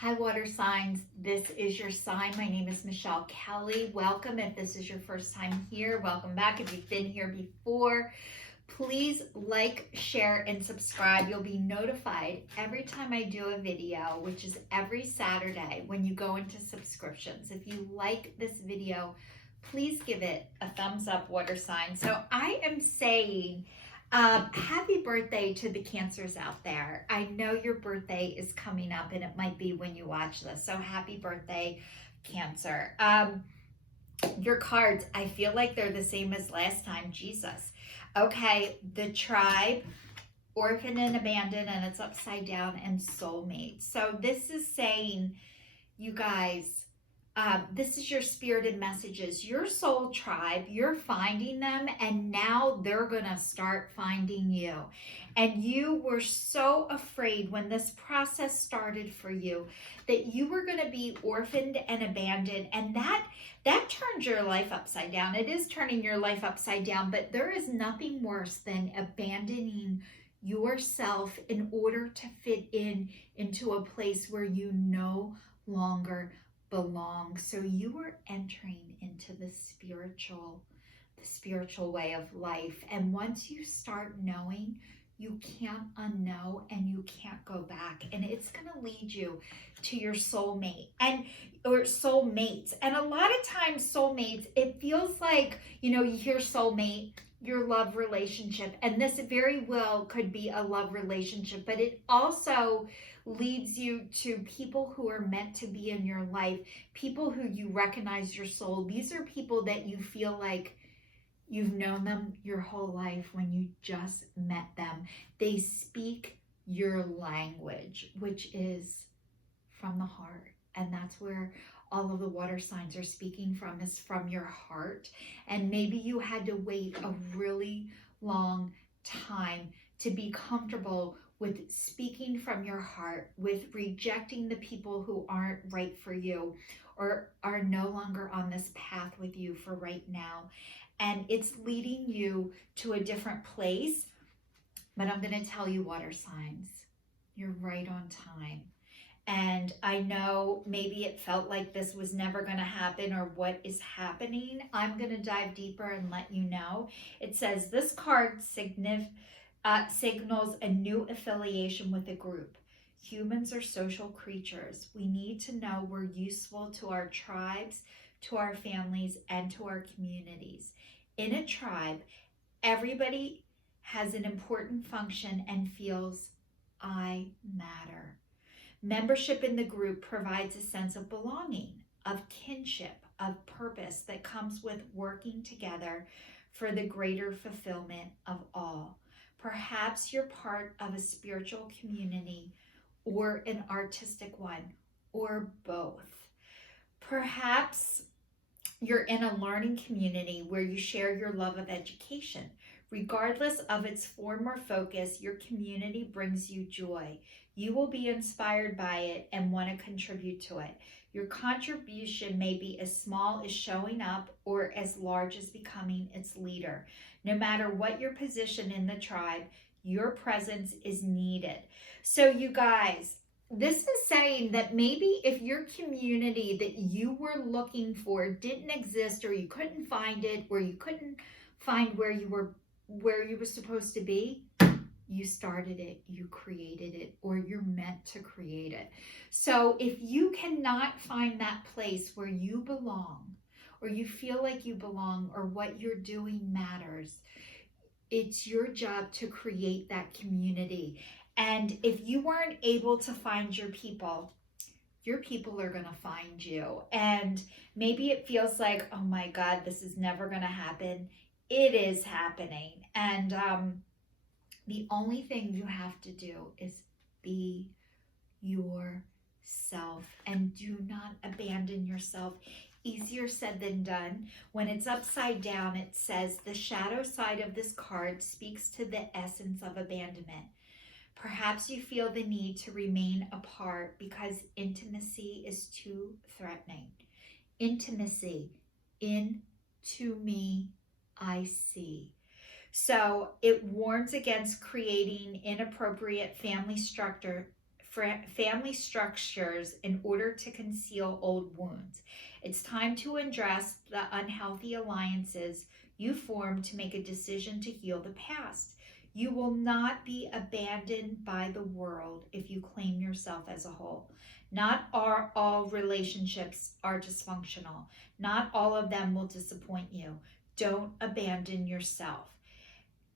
Hi, water signs. This is your sign. My name is Michelle Kelly. Welcome. If this is your first time here, welcome back. If you've been here before, please like, share, and subscribe. You'll be notified every time I do a video, which is every Saturday when you go into subscriptions. If you like this video, please give it a thumbs up, water sign. So I am saying happy birthday to the Cancers out there. I know your birthday is coming up and it might be when you watch this. So happy birthday, Cancer. Your cards, I feel like they're the same as last time. Jesus. Okay, the tribe, orphan and abandoned, and it's upside down, and soulmate. So this is saying, you guys, this is your spirited messages, your soul tribe. You're finding them, and now they're gonna start finding you. And you were so afraid when this process started for you that you were gonna be orphaned and abandoned, and that turned your life upside down. It is turning your life upside down, but there is nothing worse than abandoning yourself in order to fit into a place where you no longer belong. So you were entering into the spiritual way of life. And once you start knowing, you can't unknow and you can't go back. And it's going to lead you to your soulmate or soulmates. And a lot of times soulmates, it feels like, you hear soulmate, your love relationship. And this very well could be a love relationship, but it also leads you to people who are meant to be in your life, people who you recognize your soul. These are people that you feel like you've known them your whole life when you just met them. They speak your language, which is from the heart. And that's where all of the water signs are speaking from, is from your heart. And maybe you had to wait a really long time to be comfortable with speaking from your heart, with rejecting the people who aren't right for you or are no longer on this path with you for right now. And it's leading you to a different place. But I'm going to tell you, water signs, you're right on time. And I know maybe it felt like this was never going to happen or what is happening. I'm going to dive deeper and let you know. It says this card signals a new affiliation with a group. Humans are social creatures. We need to know we're useful to our tribes, to our families, and to our communities. In a tribe, everybody has an important function and feels I matter. Membership in the group provides a sense of belonging, of kinship, of purpose that comes with working together for the greater fulfillment of all. Perhaps you're part of a spiritual community or an artistic one, or both. Perhaps you're in a learning community where you share your love of education. Regardless of its form or focus, your community brings you joy. You will be inspired by it and want to contribute to it. Your contribution may be as small as showing up or as large as becoming its leader. No matter what your position in the tribe, your presence is needed. So you guys, this is saying that maybe if your community that you were looking for didn't exist, or you couldn't find it, or you couldn't find where you were supposed to be, you started it, you created it, or you're meant to create it. So if you cannot find that place where you belong, or you feel like you belong, or what you're doing matters, it's your job to create that community. And if you weren't able to find your people are going to find you. And maybe it feels like, oh my God, this is never going to happen. It is happening. And the only thing you have to do is be yourself, and do not abandon yourself. Easier said than done. When it's upside down, it says the shadow side of this card speaks to the essence of abandonment. Perhaps you feel the need to remain apart because intimacy is too threatening. Intimacy, into me, I see. So it warns against creating inappropriate family family structures in order to conceal old wounds. It's time to address the unhealthy alliances you formed to make a decision to heal the past. You will not be abandoned by the world if you claim yourself as a whole. Not all relationships are dysfunctional. Not all of them will disappoint you. Don't abandon yourself.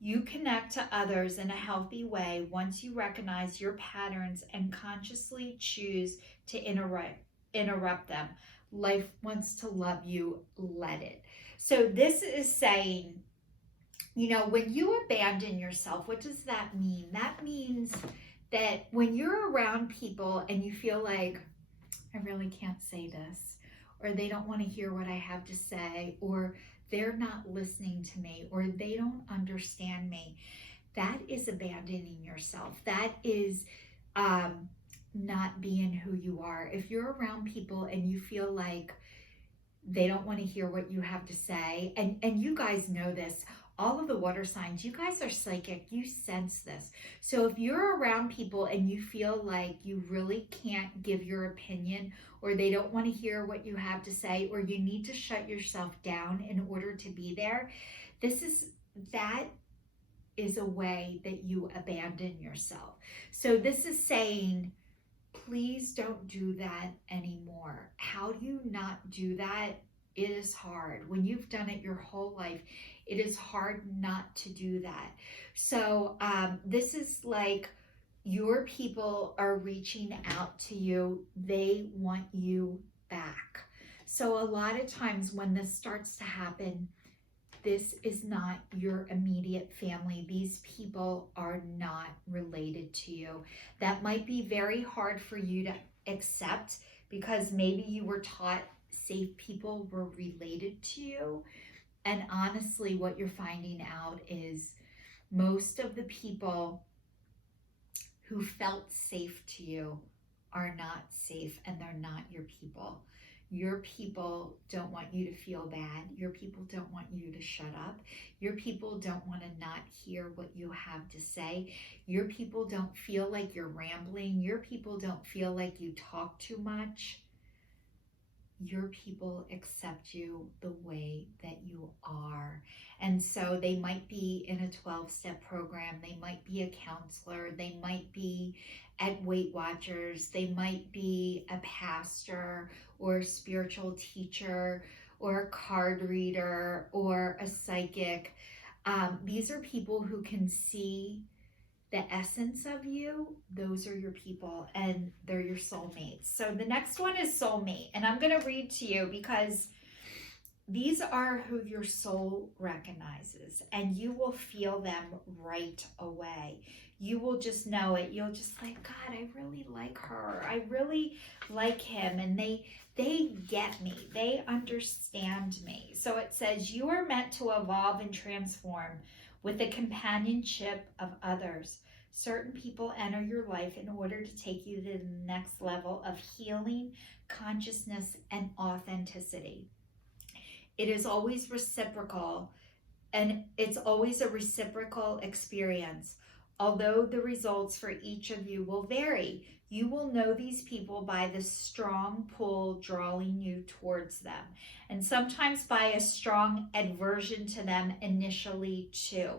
You connect to others in a healthy way once you recognize your patterns and consciously choose to interrupt them. Life wants to love you, let it. So this is saying, when you abandon yourself, what does that mean? That means that when you're around people and you feel like, I really can't say this, or they don't want to hear what I have to say, or they're not listening to me, or they don't understand me, that is abandoning yourself. That is not being who you are. If you're around people and you feel like they don't want to hear what you have to say, and you guys know this, all of the water signs, you guys are psychic, you sense this. So if you're around people and you feel like you really can't give your opinion, or they don't want to hear what you have to say, or you need to shut yourself down in order to be there, that is a way that you abandon yourself. So this is saying, please don't do that anymore. How do you not do that? It is hard. When you've done it your whole life, it is hard not to do that. So this is like your people are reaching out to you. They want you back. So a lot of times when this starts to happen, this is not your immediate family. These people are not related to you. That might be very hard for you to accept because maybe you were taught safe people were related to you. And honestly, what you're finding out is most of the people who felt safe to you are not safe, and they're not your people. Your people don't want you to feel bad. Your people don't want you to shut up. Your people don't want to not hear what you have to say. Your people don't feel like you're rambling. Your people don't feel like you talk too much. Your people accept you the way that you are. And so they might be in a 12-step program. They might be a counselor. They might be at Weight Watchers. They might be a pastor or a spiritual teacher or a card reader or a psychic. These are people who can see the essence of you. Those are your people, and they're your soulmates. So the next one is soulmate, and I'm going to read to you because these are who your soul recognizes, and you will feel them right away. You will just know it. You'll just like, God, I really like her. I really like him, and they get me. They understand me. So it says, you are meant to evolve and transform with the companionship of others. Certain people enter your life in order to take you to the next level of healing, consciousness, and authenticity. It is always reciprocal, and it's always a reciprocal experience. Although the results for each of you will vary, you will know these people by the strong pull drawing you towards them, and sometimes by a strong aversion to them initially too.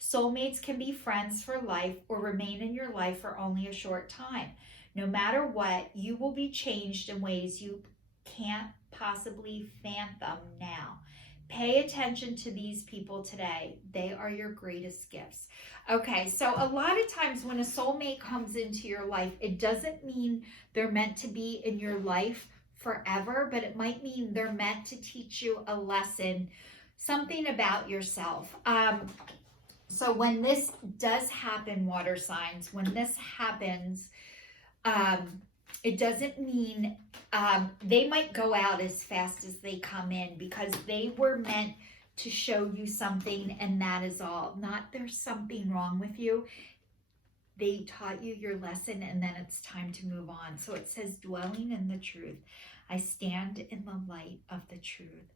Soulmates can be friends for life or remain in your life for only a short time. No matter what, you will be changed in ways you can't possibly fathom now. Pay attention to these people today. They are your greatest gifts. Okay, so a lot of times when a soulmate comes into your life, it doesn't mean they're meant to be in your life forever, but it might mean they're meant to teach you a lesson, something about yourself. So when this does happen, water signs, when this happens, it doesn't mean they might go out as fast as they come in, because they were meant to show you something, and that is all. Not there's something wrong with you. They taught you your lesson, and then it's time to move on. So it says, dwelling in the truth. I stand in the light of the truth.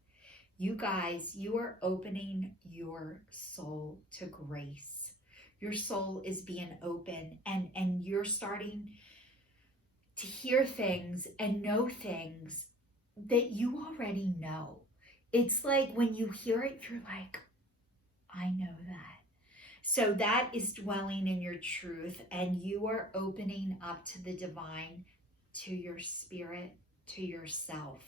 You guys, you are opening your soul to grace. Your soul is being open, and you're starting to hear things and know things that you already know. It's like when you hear it, you're like, I know that. So that is dwelling in your truth, and you are opening up to the divine, to your spirit, to yourself.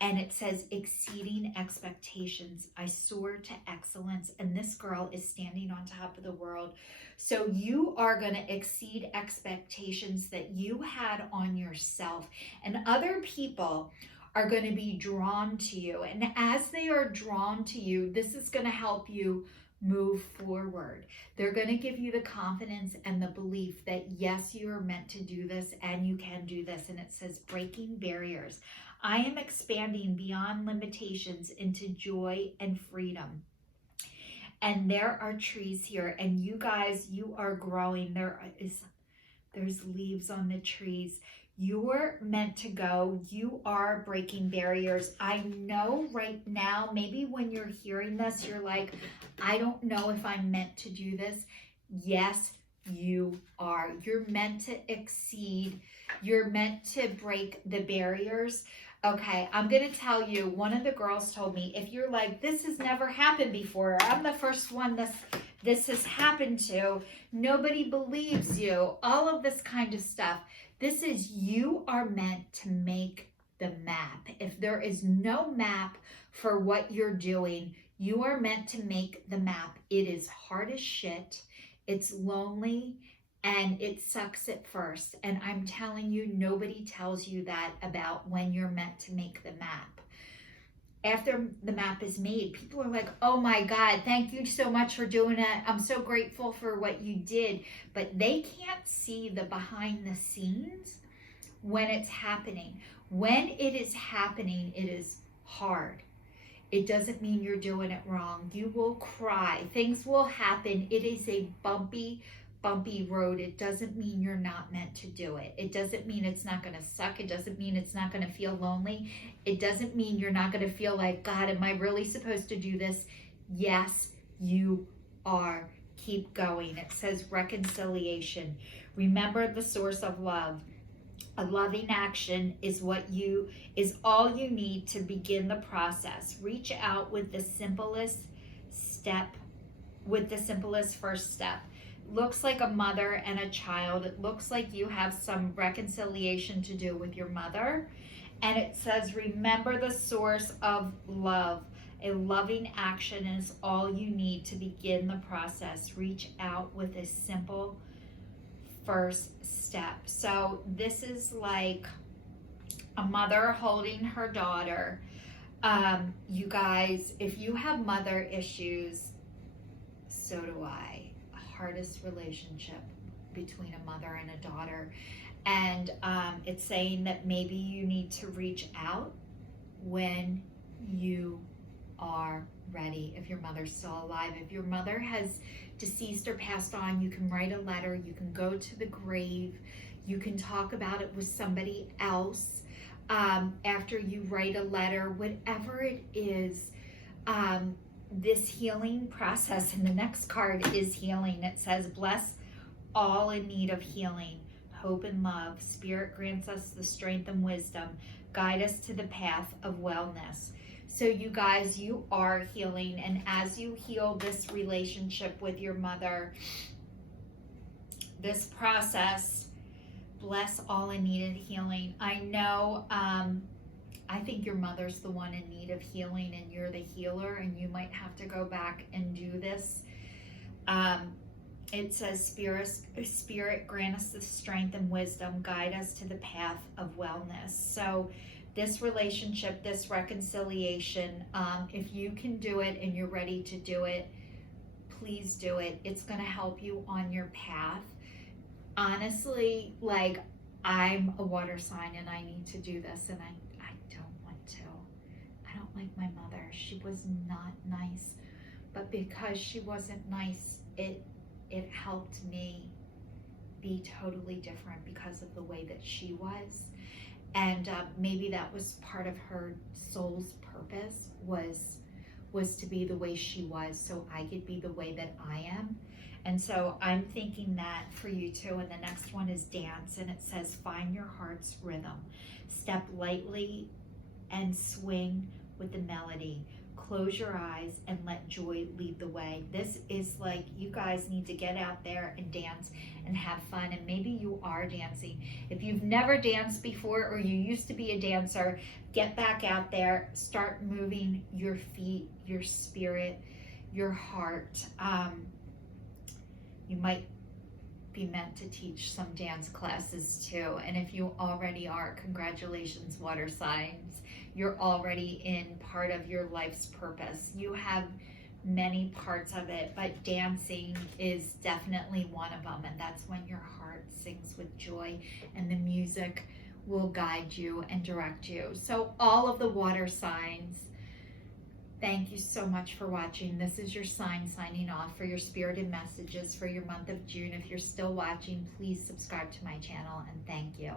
And it says, exceeding expectations. I soar to excellence. And this girl is standing on top of the world. So you are going to exceed expectations that you had on yourself. And other people are going to be drawn to you. And as they are drawn to you, this is going to help you move forward. They're going to give you the confidence and the belief that yes, you are meant to do this and you can do this. And it says breaking barriers. I am expanding beyond limitations into joy and freedom. And there are trees here, and you guys, you are growing. There's leaves on the trees. You're meant to go. You are breaking barriers. I know right now, maybe when you're hearing this, you're like, I don't know if I'm meant to do this. Yes, you are. You're meant to exceed. You're meant to break the barriers. Okay, I'm going to tell you, one of the girls told me, if you're like, this has never happened before, I'm the first one this has happened to, nobody believes you, all of this kind of stuff. This is, you are meant to make the map. If there is no map for what you're doing, you are meant to make the map. It is hard as shit. It's lonely. And it sucks at first. And I'm telling you, nobody tells you that about when you're meant to make the map. After the map is made, people are like, oh my God, thank you so much for doing it. I'm so grateful for what you did. But they can't see the behind the scenes when it's happening. When it is happening, it is hard. It doesn't mean you're doing it wrong. You will cry. Things will happen. It is a bumpy road. It doesn't mean you're not meant to do it. It doesn't mean it's not going to suck. It doesn't mean it's not going to feel lonely. It doesn't mean you're not going to feel like, God, am I really supposed to do this? Yes, you are. Keep going. It says reconciliation. Remember the source of love. A loving action is all you need to begin the process. Reach out with the simplest first step. Looks like a mother and a child. It looks like you have some reconciliation to do with your mother. And it says, remember the source of love. A loving action is all you need to begin the process. Reach out with a simple first step. So this is like a mother holding her daughter. You guys, if you have mother issues, so do I. Hardest relationship between a mother and a daughter. And it's saying that maybe you need to reach out when you are ready. If your mother's still alive, if your mother has deceased or passed on, you can write a letter, you can go to the grave, you can talk about it with somebody else after you write a letter, whatever it is. This healing process, and the next card is healing. It says, bless all in need of healing, hope and love. Spirit grants us the strength and wisdom. Guide us to the path of wellness. So you guys, you are healing. And as you heal this relationship with your mother, this process, bless all in need of healing. I know, I think your mother's the one in need of healing and you're the healer, and you might have to go back and do this. It says, Spirit grant us the strength and wisdom, guide us to the path of wellness. So this relationship, this reconciliation, if you can do it and you're ready to do it, please do it. It's going to help you on your path. Honestly, like, I'm a water sign and I need to do this, and I don't want to. I don't like my mother. She was not nice, but because she wasn't nice, it helped me be totally different because of the way that she was. And maybe that was part of her soul's purpose, was to be the way she was so I could be the way that I am. And so I'm thinking that for you too. And the next one is dance. And it says, find your heart's rhythm. Step lightly and swing with the melody. Close your eyes and let joy lead the way. This is like, you guys need to get out there and dance and have fun. And maybe you are dancing. If you've never danced before, or you used to be a dancer, get back out there, start moving your feet, your spirit, your heart. You might be meant to teach some dance classes too. And if you already are, congratulations, water signs. You're already in part of your life's purpose. You have many parts of it, but dancing is definitely one of them. And that's when your heart sings with joy and the music will guide you and direct you. So all of the water signs, thank you so much for watching. This is your sign signing off for your spirited messages for your month of June. If you're still watching, please subscribe to my channel, and thank you.